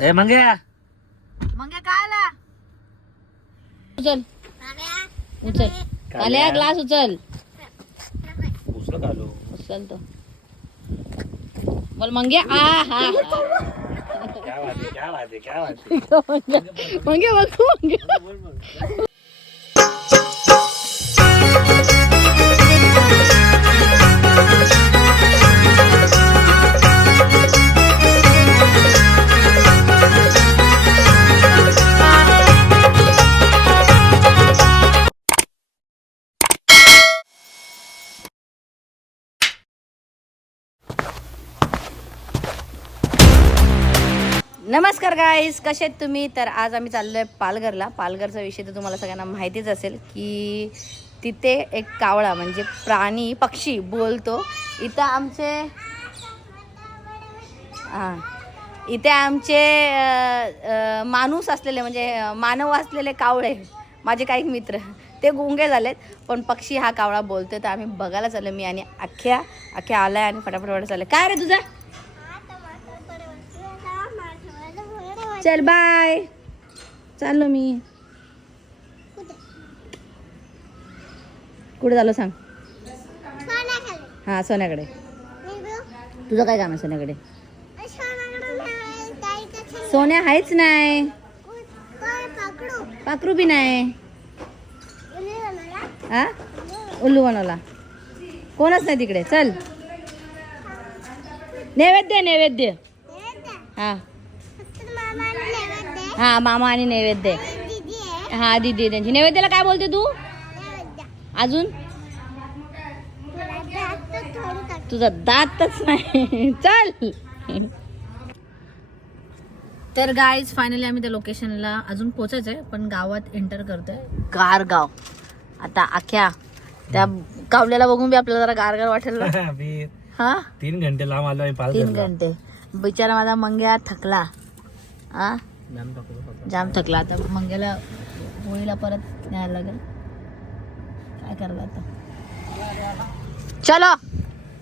ए मंग्या. मग काय आला? उचल. उचल. आल्या? ग्लास उचल. उचल आलो उचल तो. बोल मंगे आ हा काय वाटते काय वाटते काय वाटते मंगे बघू मंगे नमस्कार गाईस कसे आहेत तुम्ही? तर आज आम्ही चाललो आहे पालघरला. पालघरचा विषय तर तुम्हाला सगळ्यांना माहितीच असेल की तिथे एक कावळा म्हणजे प्राणी पक्षी बोलतो. इथं आमचे हां. इथे आमचे माणूस असलेले म्हणजे मानव असलेले कावळे. माझे काही मित्र. ते गुंगे झालेत पण पक्षी हा कावळा बोलतोय. तर आम्ही बघायला चाललो मी आणि अख्ख्या अख्ख्या आलाय आणि फटाफट फटाफट चाललं काय रे तुझा? चल बाय चाललो मी. कुठे झालो सांग? हां सोन्याकडे. तुझं काय काम आहे सोन्याकडे? सोन्या आहेच नाही. पाखरू बी नाही. हा उल्लू बनवला. कोणच नाही तिकडे. चल. नैवेद्य नैवेद्य. हा. हा मामा आणि नैवेद्य. हा दीदी आहे त्यांची. नैवेद्याला काय बोलते तू? अजून? तुझा दातच नाही. चल. तर गाईज फायनली आम्ही त्या लोकेशनला अजून पोचायचं आहे पण गावात एंटर करतोय. गारगाव. आता अख्या त्या कावल्याला बघून बी आपल्याला जरा गारगार वाटेल हा? तीन घंटे लांब आलो तीन घंटे बिचारा माझा मंग्या थकला. हा जाम थकला आता मंग्याला होळीला परत न्यायला लागेल. काय करायला आता? चलो!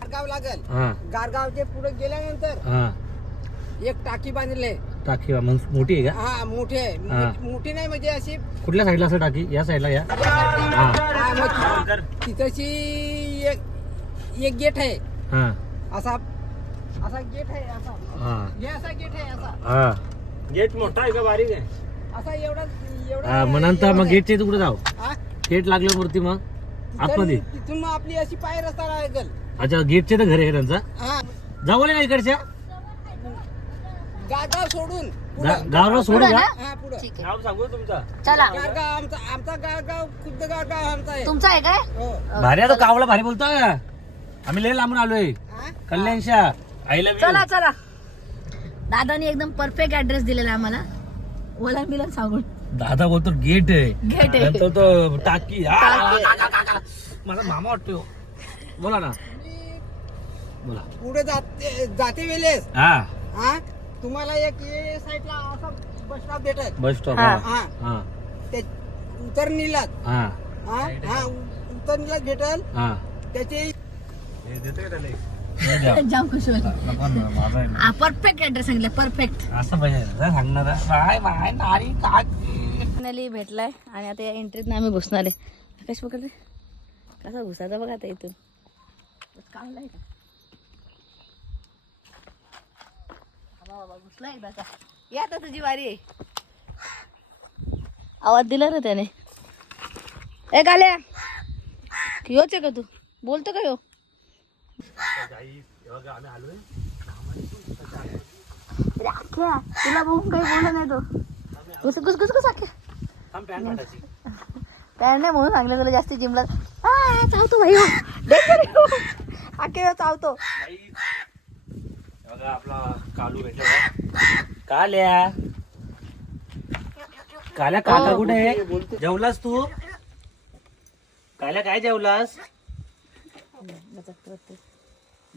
गारगाव लागल. हा. गारगावचे पुढे गेल्यानंतर हा. एक टाकी बांधले. टाकी मग मोठी आहे का? हा मोठे हा. मोठी नाही म्हणजे अशी कुठल्या साईडला असं टाकी? या साईडला या. मग तिथंशी एक एक गेट आहे. हा. असा असा गेट आहे असा. असा गेट आहे असा. हा. गेट मोठा आहे का बारीक आहे? असा एवढा एवढा हा मग नंतर मग गेटच्या इथे कुठे जाऊ? हा, गेट लागल्यावरती मग आतमध्ये. तिथून मग आपली अशी पाय रस्ता लागल. अच्छा गेटचे तर घर आहे का त्यांचा? हा. जाऊ ना इकडच्या? गारगाव सोडून गा- गावाला सोडू का? हा पुढं. नाव सांगू तुमचा? चला. गारगाव आमचा आमचा गारगाव खुद्द गारगाव आमचा आहे. तुमचा आहे काय? हो. भारी आता कावला भारी बोलतो का आम्ही लय लांबून आलोय. हा? कल्याणशा आईला चला चला. दादानी एकदम परफेक्ट ऍड्रेस दिलेला आहे आम्हाला. ओला बिलन सांगून. दादा बोलतो गेट आहे. गेट आहे. नंतर तो टाकी. आ, का. माझा मामा वाटतो बोला ना. बोला. पुढे जाते जाते वेळेस. हा. हा? तुम्हाला एक ए साईडला असा बस स्टॉप भेटत. बस स्टॉप हा. हा. हा. हा. ते उतरणीलाच हा. हा? हा उतरणीलाच भेटल. हा. त्याचे जाम खुश होईल. परफेक्ट ऍड्रेस सांगितलं परफेक्ट असं पाहिजे जरा सांगणार बाय बाय नारी काय फायनली भेटलाय आणि आता या एंट्रीत आम्ही घुसणार आहे. आकाश पकडले कसा घुसायचा बघा आता इथून. चांगला आहे का? या आता तुझी वारी आहे. आवाज दिला ना त्याने. ए गाल्या. योच आहे का तू. बोलतो का यो? अरे अख्ख्या, तुला बघून काही बोललं नाही तो. घुस घुस घुस घुस अख्ख्या काय नाही म्हणून सांगलं तुला जास्ती जिमला. चावतो भाई हो. हो. आखे चावतो. आपला कालू भेटला काल्या. काल्या काका कुठे जेवलास तू? काल्या काय जेवलास?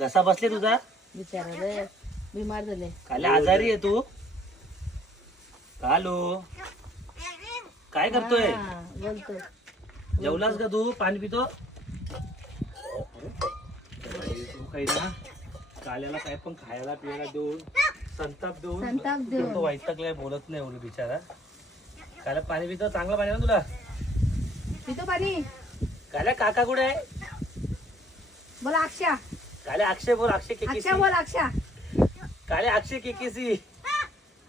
घसा बसले तुझा? बिचारा रे बिमार झाले. काल्या आजारी आहे तू. कालू काय करतोय? हा, बोलतो जेवलास का तू? पाणी पितो? तू काही ना काल्याला काय पण खायला पियाला देऊन संताप देऊन संताप देऊन. तो वैतागलाय बोलत नाही एवढं बिचारा. काल पाणी पितो? चांगलं पाणी आहे ना तुला? पितो पाणी. काल्या काका कुठे आहे? बोला अक्षा काले अक्षय बोल अक्षय अक्षा केकेसी बोल अक्षा काले अक्षय केकेसी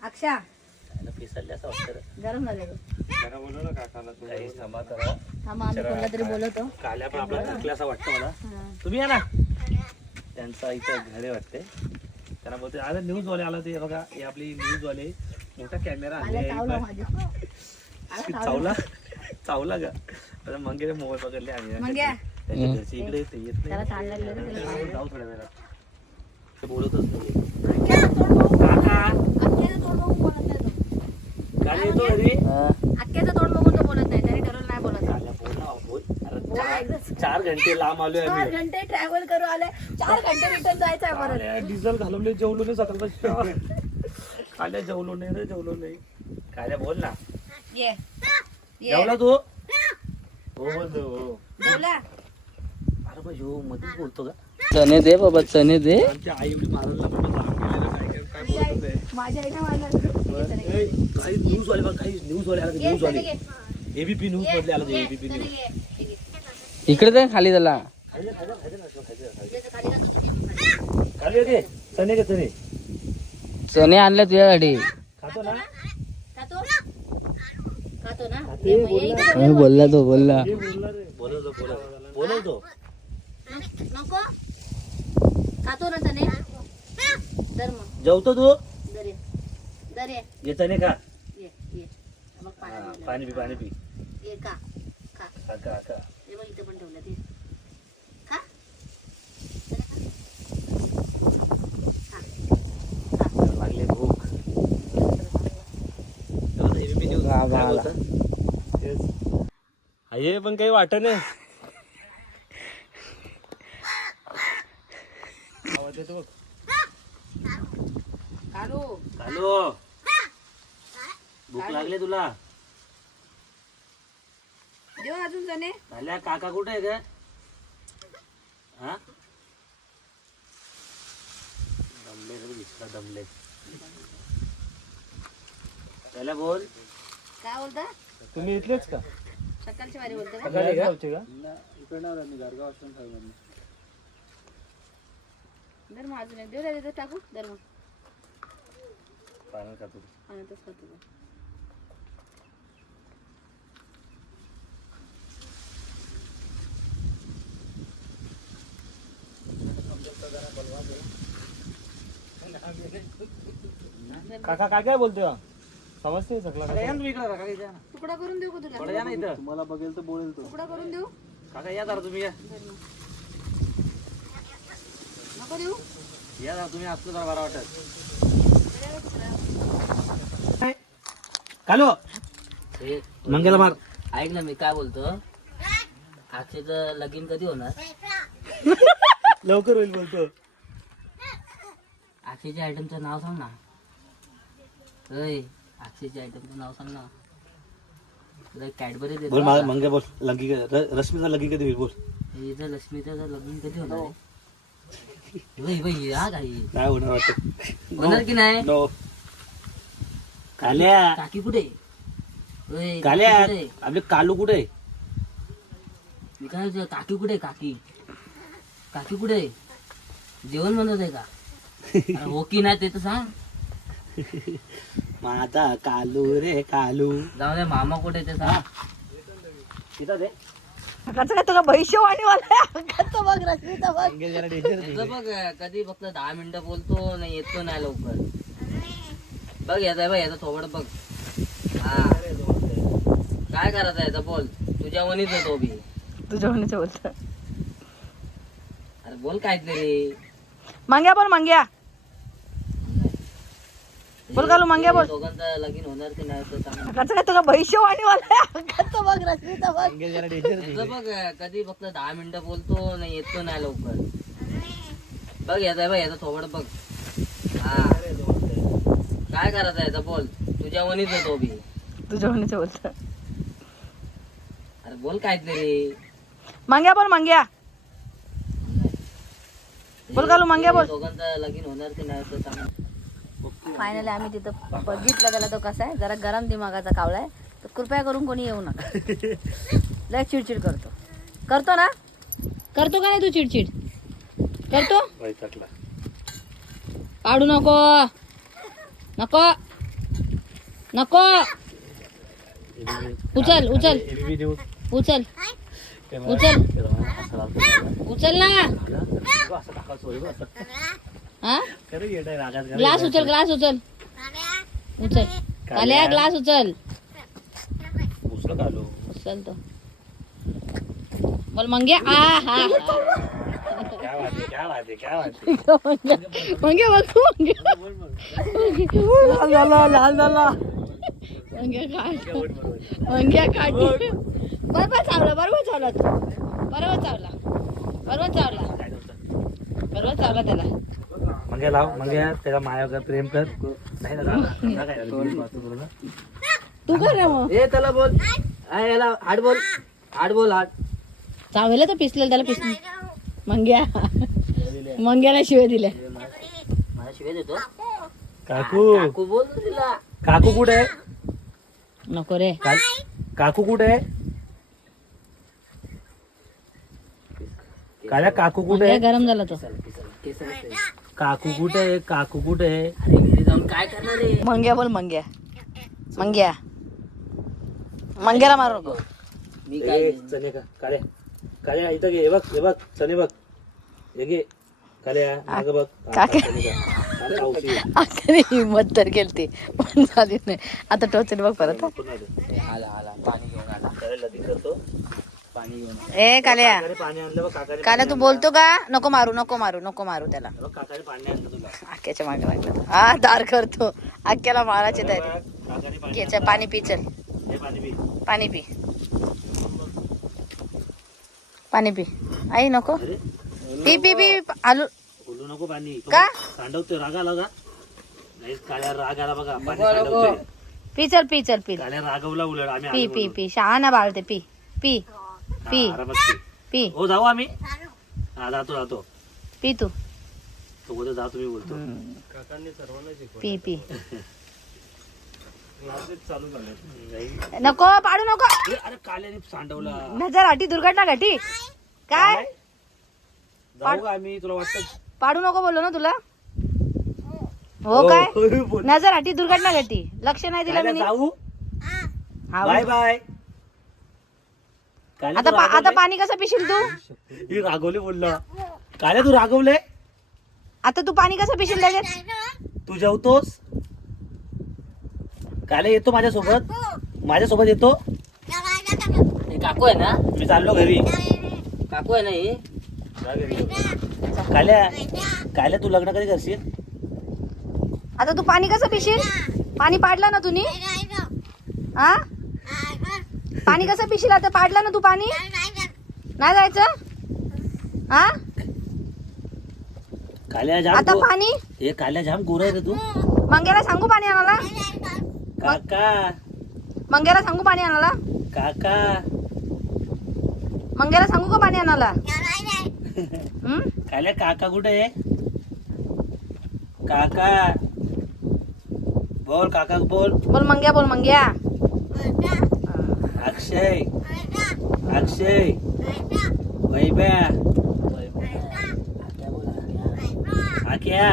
अक्षा कायला पिसरले असं वाटतं रे. गरम झाले काही थांबा जरा. थांबा आम्ही कोणला तरी बोलवतो काल्या पण आपला असं वाटतं मला. हा. तुम्ही या ना. त्यांचा इथं घरे वाटते. त्यांना बोलते अरे न्यूज वाले आला ते बघा हे आपली न्यूज वाले मोठा कॅमेरा आला चावला आणले माझे आला चावला. चावला? चावला का आता मंगे मोबाईल पकडले आम्ही. त्यांच्या घरचे इकडे येते येत त्याला नाही ताण लागलं तर त्याला पाणी. जाऊ थोड्या वेळात. ते बोलतच नाही अख्ख्याचं तोंड बघून- काका. अख्ख्याचं तोंड बघून बोलत नाही तो. काय येतो घरी? अख्ख्याचं तोंड बघून तो बोलत नाही तरी ठरवलं नाही बोलत. काल्या बोल ना बोल. अरे बोल चार- एकदाच. चार घंटे लांब आलोय चार आम्ही घंटे ट्रॅव्हल करू आले चार घंटे रिटर्न जायचं आहे परत. डिझेल घालवले जेवलो नाही सकाळचा काल्या जेवलो नाही रे जेवलो नाही. काल्या बोल ना. ये. ये. जेवला तू? हो. बोल हो. जेवला अरे बा ह्यो मध्येच बोलतो का चणे दे बाबा चणे दे. आई एवढी गेलेला काय काय- काय बोलत आहे माझ्या काही न्यूज वाले बघ काही न्यूज वाले आला ये, न्यूज वाले चणे घे. एबीपी न्यूज ये, मधले आला ये, एबीपी चणे न्यूज घे. हे घे. इकडे दे खाली येते चणे का चणे. चणे आणले तुझ्यासाठी खातो ना. खातो? बोलला. तो बोलला. हे बोलला तो. नको. खातो ना चणे दर मग. जेवतो तू? दर ये. दर ये. ये चणे खा. ये ये. बघ पाणी हा, पी पाणी पी. ये का खा. खा खा खा. हे बघ इथं पण ठेवलं ते. खा. चणे खा. खा खा लागले भूक एबीपी न्यूज वा, काय वा, बोलतं? हे पण काही वाटत नाही. येतो बघ. हॅलो भूक लागली तुला? देऊ अजून चणे झाल्या काका कुठे आहे का हा? दमले रे दिसला दमले. त्याला बोल. काय बोलता? तुम्ही इथलेच का? सकाळची वारी बोलते का? सकाळी का? मग अजून एक देऊ द्या तिथं टाकू दर मग पाण्यात खातो आणि तसं करतो तो. काका काय काय बोलतोय? समजते सगळं तुम्ही इकडे काका इथे या ना. तुकडा करून देऊ का तुला? थोडं या ना इथं. तुम्हाला बघेल तर बोलेल तो. तुकडा करून देऊ? काका या जरा तुम्ही या. मग. नको देऊ या तुम्ही असलं जरा बरं वाटत. कालो? मंगेला मार. ऐक ना मी काय बोलतो? अक्षयचं लगीन कधी होणार? लवकर होईल बोलतो. अक्षयच्या आयटमचं नाव सांग ना. अक्षयच्या आयटमचं नाव सांग ना. कॅडबरी बोल मा- मंगे बोल लंगी रश्मीचा लंगी कधी होईल बोल. लक्ष्मीचं लगीन कधी होणार हा काही नाही होणार वाटत? होणार की नाही? नो. काल्या. काकी कुठे? काकी काल्या कुठे? आपले कालू कुठे? आहे? मी काय म्हणतो, काकी कुठे काकी? काकी कुठे? जेवण बनवत आहे का? अरे हो की नाही ते तर सांग. माझा कालू रे कालू. जाऊ दे मामा कुठे ते सांग. तिथं दे. कसं काय तुला भविष्यवाणी वाला कसं बघ रश्मीचा बघ. त्याचं बघ कधी फक्त दहा मिनिटं बोलतो नाही येतो नाही लवकर. बघ याचा बघ याचा थोबड बघ. हा. काय करायचं याचा बोल. तुझ्या वनीच तो बी. तुझ्या म्हणण्याचं बोलत अरे बोल काहीतरी. मांग्या बोल मांग्या. बोल कालू मांग्या बोल. दोघांचं लगीन होणार की नाही ते सांग. कसं काय तुला भविष्यवाणी वाला कसं बघ रश्मीचा बघ. त्याचं बघ कधी फक्त दहा मिनिटं बोलतो नाही येतो नाही लवकर. बघ याचा बघ याचा थोबड बघ. हा. काय करायचं याचा बोल. तुझ्या वनीच तो बी तुझ्या म्हणण्याचं बोलत. अरे बोल काहीतरी. मांग्या बोल मांग्या बोल कालू मांग्या बोल. दोघांचं लगीन होणार की नाही ते सांग. फायनली आम्ही तिथं बघितलं त्याला तो कसा आहे. जरा गरम दिमागाचा कावळा आहे. तर कृपया करून कोणी येऊ नका. लय चिडचिड करतो. करतो ना? करतो का नाही तू चिडचिड? करतो. पाडू नको. नको. नको. उचल उचल. उचल. उचल. उचल. ना. हा. ग्लास उचल ग्लास उचल. उचल. काल्या? ग्लास उचल. उचलं तो. बोल मंगे आ हा क्या बात आहे, क्या बात आहे, क्या बात आहे. मंगे बघ मंगे. बोल मग. लाल झाला लाल. झाला मंगे काढ. बरोबर. मंग्या चावला बरोबर चावला तू. बरोबर चावला. बरोबर चावला. बरोबर चावला त्याला. मंग्या लाव मंग्या त्याला मायावर प्रेम कर. नाही ना लाव. तुला काय झालं? मी पाहतो तुला. तू कर ना मग. ए त्याला बोल. याला हाड बोल. हाड बोल हाड चावलेलं तर पिसलेलं त्याला पिसलं. मंग्या मंग्याला शिवे दिल्या. मला शिवाय देतो. काकू. काकू बोल ना तिला. काकू कुठे आहे? नको रे. का- काकू कुठे आहे? काल्या काकू कुठे मंग्या आहे गरम झाला तो. केस नसते. काकू कुठे आहे? काकू कुठे आहे? अरे घरी जाऊन काय करणार रे मंग्या बोल मंग्या. मंग्या. मंग्याला मारू नको. मी काय ए, चणे का काल्या काल्या इथं घे. हे बघ हे बघ चणे बघ. हे घे. मागं बघ हा, काका. चणे का. काल्या पावशी. अखेरी हिंमत तर केलती पण झाली नाही. आता टोचल बघ परत. पुन्हा दे. आला आला. पाणी घेऊन आला. करतो. पाणी घेऊन आला. ए काल्या. काकाने पाणी आणलं बघ काकाने काल्या तू बोलतो का? नको मारू नको मारू नको मारू त्याला. बघ काकाने पाणी आणलं तुला. आक्याच्या मागे लागला तो. हा दार करतो आक्याला मारायचे तयारी बघ, काकाने पाणी घे चल, पाणी पी चल. हे पाणी पी. पाणी पी. पाणी पी. आई नको. अरे पी पी पी आलू. बोलू नको पाणी तो का? सांडवतोय राग आला का नाही काल्या राग आला बघा. पाणी. सांडवतोय. पी चल पी चल पी. काल्या रागवला उलट. आम्ही पी आलो पी म्हणून. पी. शहाणा बाळते पी. पी. पी. आरामात पी. पी. हो जाऊ आम्ही. हा जातो जातो. पी तू. तो बोलतो जा तुम्ही बोलतो. पी पी. नाही. नको पाडू नको. ए, अरे सांडवला. नजर हाटी दुर्घटना घटी. काय? जाऊ का आम्ही तुला वाटतं पाडू नको बोललो ना तुला? हो काय? हो. नजर हाटी दुर्घटना घटी. लक्ष नाही दिलं मी जाऊ. हा, बाय बाय. आता पा- आता? पाणी कसं पिशील तू? ही रागवले बोलला. काल्या तू रागवले? आता तू पाणी कसं पिशील त्याच्यात तू जेवतोस? काल्या येतो माझ्यासोबत? माझ्यासोबत येतो? हे काकू आहे ना? मी चाललो घरी. काकू आहे ना ही? जा घरी. काल्या काल्या तू लग्न कधी करशील? आता तू पाणी कसं पिशील? पाणी पाडलं ना तुम्ही हा पाणी कसं पिशील आता? पाडलं ना तू पाणी? नाही जायचं? हा? काल्या जाम आता गो- पाणी? हे काल्या जाम गोर आहे रे तू. मंग्याला सांगू पाणी आणायला? काका. मंग्याला सांगू पाणी आणायला? काका. मंग्याला सांगू का पाणी आणायला? हं? काल्या काका कुठे आहे? काका. बोल काका बोल. बोल मंग्या बोल मंग्या. अक्षय. अक्षय. वैब्या आक्या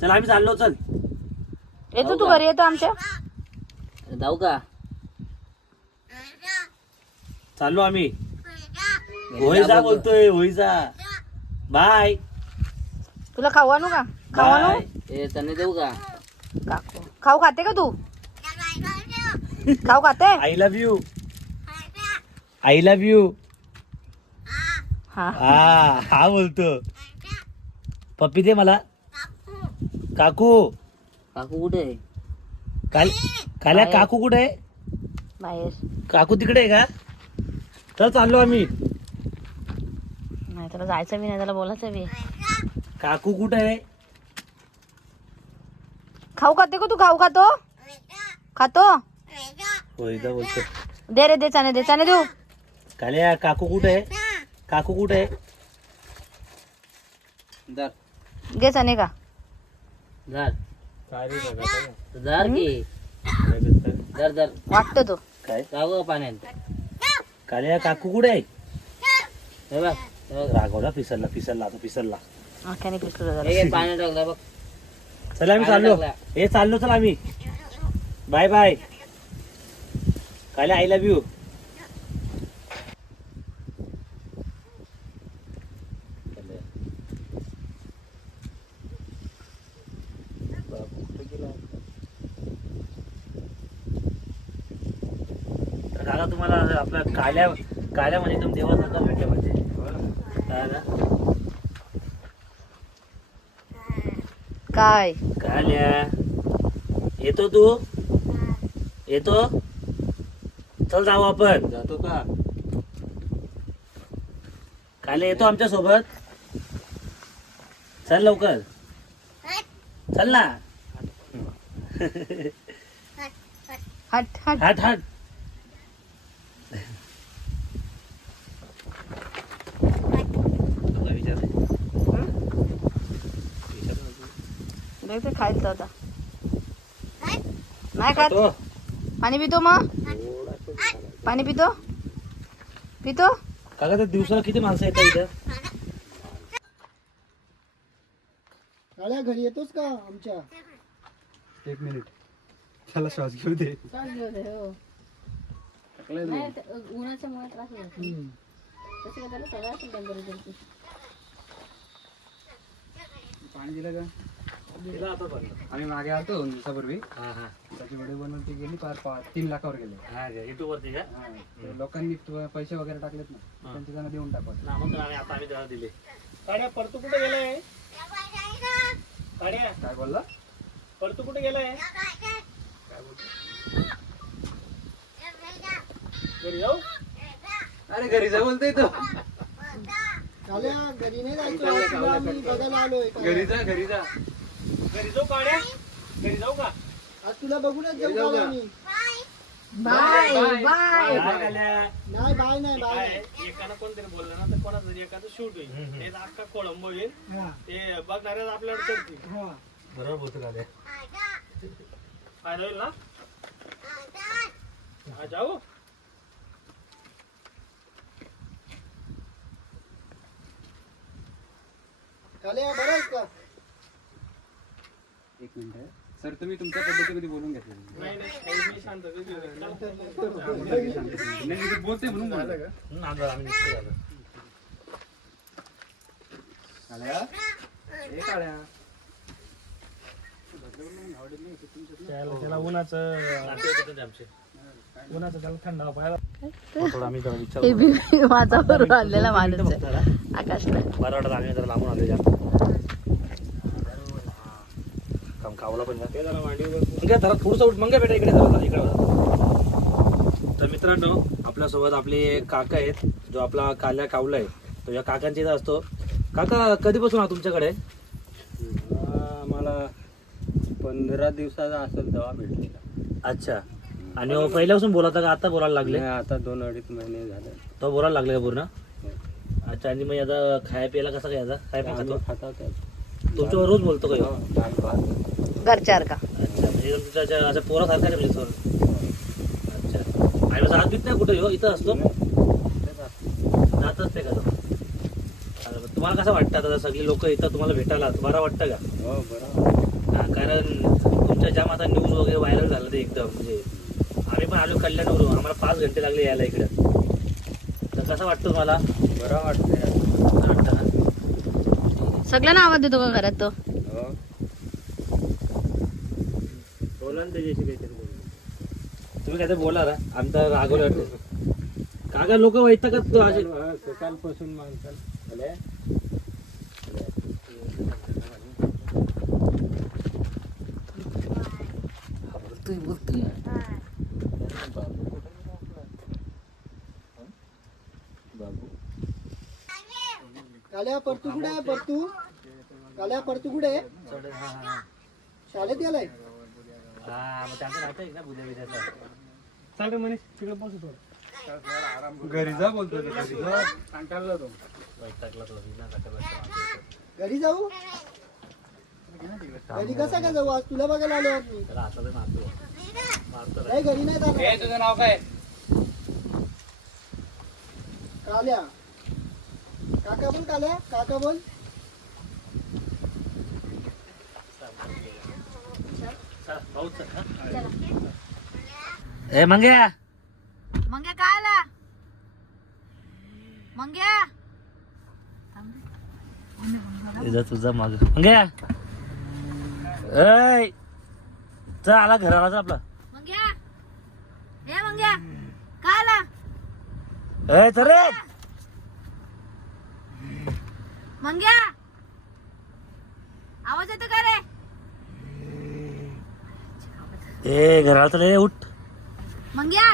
चल आम्ही चाललो चल. येतो तू घरी येतो आमच्या. जाऊ का? चाललो आम्ही. होईजा बोलतोय होईजा बाय. तुला खाऊ आणू का? खाऊ आणू? बाय. ए त्यांनी देऊ का? काकू खाऊ खाते का तू? खाऊ खाते? I love you I love you हा. हा हा बोलतो. पप्पी दे मला. काकू. काकू कुठे आहे? काल काल्या काकू कुठे आहे? बाहेर. काकू तिकडे आहे का? तर चाललो आम्ही. नाही त्याला जायचं बी नाही त्याला बोलायचं बी. काकू कुठे आहे? खाऊ खाते का तू? खाऊ खातो? खातो? होईजा बोलतो दे रे दे चाने दे चाने देऊ काल्या काकू कुठे आहे? काकू कुठे आहे? दर घे चाने का? जर काय रे बघा, काय? जर की. काय भेटतं? जर जर वाटतो तो. काय? जाऊ पाण्यात. काल्या काकू कुठे आहे? हे बघ हे बघ. रागवला पिसरला पिसरला आता पिसरला आख्याने पिसलं झालं हे घे, पाण्यात टाकलं बघ. चला आम्ही चाललो. हे चाललो चला आम्ही. Bye bye. Kalay I love you काका तुम्हाला आपल्या काल्या काल्या म्हणजे एकदम देवासारखा भेटलं पाहिजे? काय? काल्या. येतो तू? येतो? चल जाऊ आपण. जातो का? काल्या येतो आमच्यासोबत. चल लवकर. चल ना. हट हट. हट हट. ते खायचं आता. नाही खात. पाणी पितो मग. पाणी पितो? पितो? काका तर दिवसाला किती माणसं येतात इथं? काळ्या घरी येतोस का आमच्या? एक मिनिट. त्याला श्वास घेऊ दे. उन्हाच्या मुळे त्रास पाणी दिलं का? आम्ही मागे आलतो दोन दिवसापूर्वी. हा हा. त्याची व्हिडिओ बनवून ती गेली पार पाच तीन लाखावर गेले. हा युट्यूब वरती का? हा. ते लोकांनी तु- पैसे वगैरे टाकलेत ना हा. त्यांचे त्यांना देऊन टाकत ना मग आम्ही आता आम्ही त्याला दिले. काड्या परतू कुठे गेलाय? काड्या. काय बोलला? परतू कुठे गेलाय? घरी जाऊ? अरे घरी जा बोलतोय तो. घरी नाही जायचं. घरी जा घरी जा. घरी जाऊ काड्या घरी जाऊ का? आज तुला बघूनच जाऊ जाऊ का? का? आम्ही? बाय. बाय. काय काल्या? नाही बाय नाही बाय काय नाही. एकानं कोणतरी बोललं ना तर कोणाचं तरी एखादं शूट होईल. ते अख्खा कोळंब होईल. हा, ते बघणाऱ्याच आपल्याला चढतील हा. बरोबर बोलतो काल्या फायदा होईल ना? हा जाऊ. काल्या बरं. एक मिनिट सर तुम्ही तुमच्या पद्धतीमध्ये बोलून घेतलं नाही नाही मी शांत कधी होईल? नाही मी ते बोलते म्हणून. काळ्या ए काळ्या त्याला त्याला उन्हाचं उन्हाचं त्याला थंड पाहायला थोडा आम्ही जरा विचार हे माझा बरोबर आणलेला माणूस आहे. आकाशला आम्ही जरा लांबून आलो जाम कावला पण ते जरा मांडीवर मग काय जरा थोडंसं उठ. मग बेटा इकडे जरा इकडे. तर मित्रांनो आपल्यासोबत आपले काका आहेत. जो आपला काल्या कावला आहे. तो या काकांच्या इथं असतो. काका कधीपासून हा तुमच्याकडे? मला पंधरा दिवसाचा असेल तेव्हा भेटलेला. अच्छा. आणि हो पहिल्यापासून बोलत का आता बोलायला लागले? आता दोन अडीच महिने झाले. तो बोलायला लागले का पूर्ण? अच्छा आणि मग आता खाया प्यायला कसं काय याचा? काय पण खातो? खातात तुमच्यावर रोज बोलतो का ह्यो? घरच्यार का अच्छा म्हणजे तुमच्या पोरासारखा आहे म्हणजे सर अच्छा. आणि माझा हात बीत नाही कुठं ह्यो इथं असतो? जातच ते का तो? अरे तुम्हाला कसं वाटतं आता? सगळी लोक इथं तुम्हाला भेटायला बरं वाटतं का? हो हा, कारण तुमच्या ज्या आता न्यूज वगैरे व्हायरल झालं ते एकदम म्हणजे आम्ही पण आलो कल्याणवरून. आम्हाला पाच घंटे लागले यायला इकडं. तर कसं वाटतं तुम्हाला? बरं वाटतं ना? सगळ्यांना आवाज देतो का घरात तो? हो बोला ना त्याच्याशी काहीतरी बोला. तुम्ही काहीतरी बोला ना आमचा रागवलं काका लोक वैतकच तो असे सकाळपासून माणसाला बोलतोय बोलतोय काल्या परतू कुठे आहे परतू. काल्या परतू कुठे आहे. शाळेत गेलाय. हा मनीष तिकडे बसू थोडं. घरी जा बोलतो घरी जा. कंटाळला तो जाऊ? घरी कसा काय जाऊ? आज तुला बघायला आलो आज मी नाही घरी नाही जाणार. तुझं नाव काय? काल्या काका बोल काल्या काका बोल. ए मंग्या. मंग्या काय आला? मंग्या. तुझा माग. मंग्या. ऐ चल आला घराला चल आपला. मंग्या. ए मंग्या. काय आला? ए चल रे मंग्या! आवाज येतो का रे? ए घराला ए उठ. मंग्या!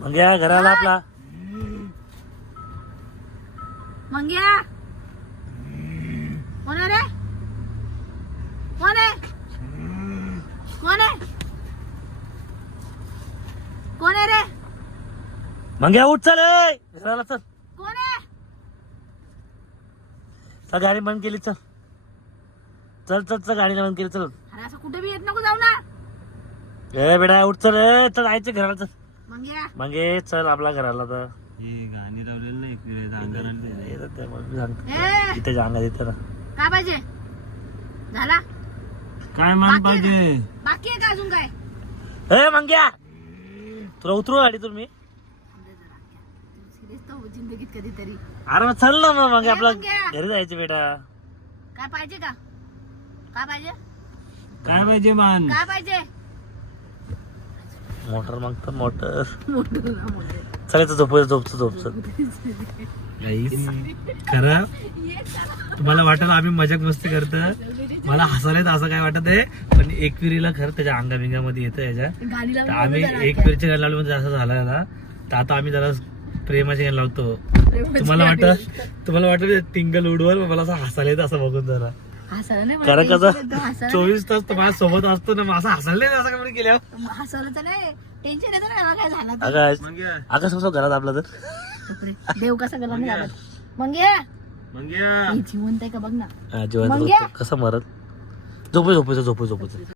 मंग्या घराला आपला. मंग्या! कोण आहे रे? कोण आहे? कोण आहे? कोण आहे रे? मंग्या उठ चल ए. घराला चल कोण आहे चल गाडी बंद केली चल. चल चल चल गाडीला बंद केली चल. अरे असं कुठे बी येत नको जाऊ ना. ए बेटा उठ चल ए चल जायचं घराला चल. मंग्या मंगे चल आपला घराला तर गाणी लावलेलं नाही इकडे येतात ते. मग सांग. ए. इथे जागा तिथे ना. काय पाहिजे? झाला. काय मान पाहिजे? बाकी आहे का अजून काय? ए मंग्या! तुला उतरू गाडी तुम्ही. जिंदगीत कधीतरी. अरे मग चल ना मग मग ए, आपलं. घरी जायचं बेटा. काय पाहिजे का? काय पाहिजे? काय पाहिजे मान? काय पाहिजे? मोटर मागतं मोटर. मोठं ना मोठं. चलायचं झोपायचं झोपचं झोपचं खरं? तुम्हाला वाटलं आम्ही मजाक मस्ती करत मला हसायला येतं असं काय वाटत आहे? पण एकविरीला खरं त्याच्या अंगाबिंगामध्ये येतं याच्या. तर आम्ही एक विरीच्या गाडी लावली म्हणजे असं झालं ना तर आता आम्ही जरा प्रेमाची गाणी लावतो. तुम्हाला वाटत तुम्हाला वाटत टिंगल उडवल मला असं हसायला येतं असं बघून जरा. कारण कसं? चोवीस तास तुम्हाला सोबत असतो ना असं हसायला असं येतं ना काय झालं तर. आकाश आकाश कसं घरात आपला तर. देव कसा गेला नाही मग हे जिवंत आहे का बघ ना. जेवण मंग्या? कसं मरत? झोपू झोपूचं झोपू झोपूचं